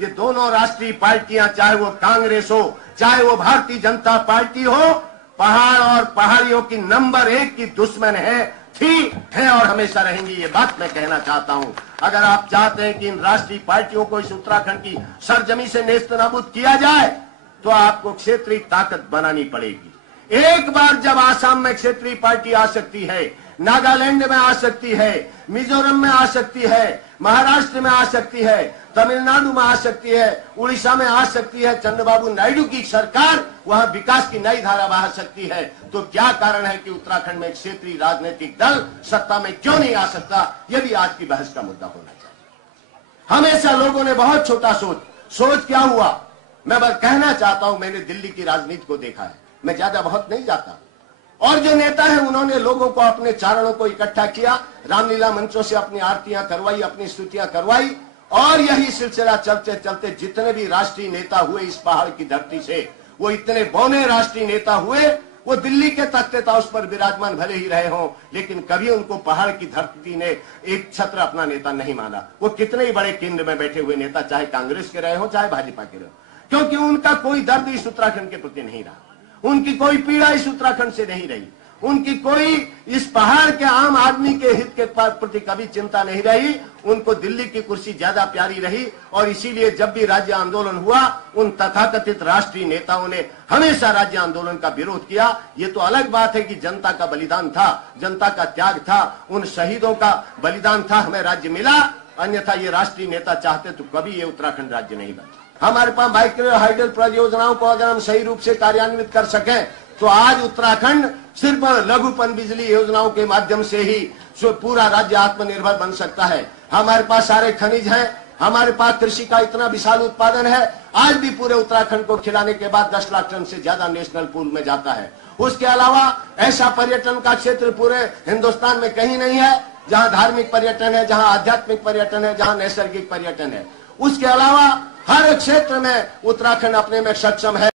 ये दोनों राष्ट्रीय पार्टियां, चाहे वो कांग्रेस हो चाहे वो भारतीय जनता पार्टी हो, पहाड़ और पहाड़ियों की नंबर 1 की दुश्मन है और हमेशा रहेंगी। ये बात मैं कहना चाहता हूं। अगर आप चाहते हैं कि इन राष्ट्रीय पार्टियों को इस उत्तराखंड की सरजमी से नेस्तनाबूद किया जाए तो आपको क्षेत्रीय ताकत बनानी पड़ेगी। एक बार जब आसाम में क्षेत्रीय पार्टी आ सकती है, नागालैंड में आ सकती है, मिजोरम में आ सकती है, महाराष्ट्र में आ सकती है, तमिलनाडु में आ सकती है, उड़ीसा में आ सकती है, चंद्रबाबू नायडू की सरकार वहां विकास की नई धारा बहा सकती है, तो क्या कारण है कि उत्तराखंड में क्षेत्रीय राजनीतिक दल सत्ता में क्यों नहीं आ सकता? यह भी आज की बहस का मुद्दा होना चाहिए। हमेशा लोगों ने बहुत छोटा सोच क्या हुआ? मैं बस कहना चाहता हूं, मैंने दिल्ली की राजनीति को देखा है, मैं ज्यादा बहुत नहीं जाता, और जो नेता है उन्होंने लोगों को, अपने चारणों को इकट्ठा किया, रामलीला मंचों से अपनी आरतियां करवाई, अपनी स्तुतियां करवाई, और यही सिलसिला चलते चलते जितने भी राष्ट्रीय नेता हुए इस पहाड़ की धरती से, वो इतने बौने राष्ट्रीय नेता हुए, वो दिल्ली के तख्ते ताउस पर विराजमान भले ही रहे हों, लेकिन कभी उनको पहाड़ की धरती ने एक छत्र अपना नेता नहीं माना। वो कितने ही बड़े केंद्र में बैठे हुए नेता, चाहे कांग्रेस के रहे हो चाहे भाजपा के रहे हो, क्योंकि उनका कोई दर्द इस उत्तराखंड के प्रति नहीं रहा, उनकी कोई पीड़ा इस उत्तराखंड से नहीं रही, उनकी कोई इस पहाड़ के आम आदमी के हित के प्रति कभी चिंता नहीं रही। उनको दिल्ली की कुर्सी ज्यादा प्यारी रही, और इसीलिए जब भी राज्य आंदोलन हुआ, उन तथाकथित राष्ट्रीय नेताओं ने हमेशा राज्य आंदोलन का विरोध किया। ये तो अलग बात है कि जनता का बलिदान था, जनता का त्याग था, उन शहीदों का बलिदान था, हमें राज्य मिला, अन्यथा ये राष्ट्रीय नेता चाहते तो कभी ये उत्तराखंड राज्य नहीं बनता। हमारे पास माइक्रो हाइडल परियोजनाओं को अगर हम सही रूप से कार्यान्वित कर सकें तो आज उत्तराखंड सिर्फ लघु पनबिजली योजनाओं के माध्यम से ही पूरा राज्य आत्मनिर्भर बन सकता है। हमारे पास सारे खनिज हैं, हमारे पास कृषि का इतना विशाल उत्पादन है, आज भी पूरे उत्तराखंड को खिलाने के बाद 10 लाख टन से ज्यादा नेशनल पूल में जाता है। उसके अलावा ऐसा पर्यटन का क्षेत्र पूरे हिंदुस्तान में कहीं नहीं है जहां धार्मिक पर्यटन है, जहां आध्यात्मिक पर्यटन है, जहां नैसर्गिक पर्यटन है। उसके अलावा हर क्षेत्र में उत्तराखंड अपने में सक्षम है।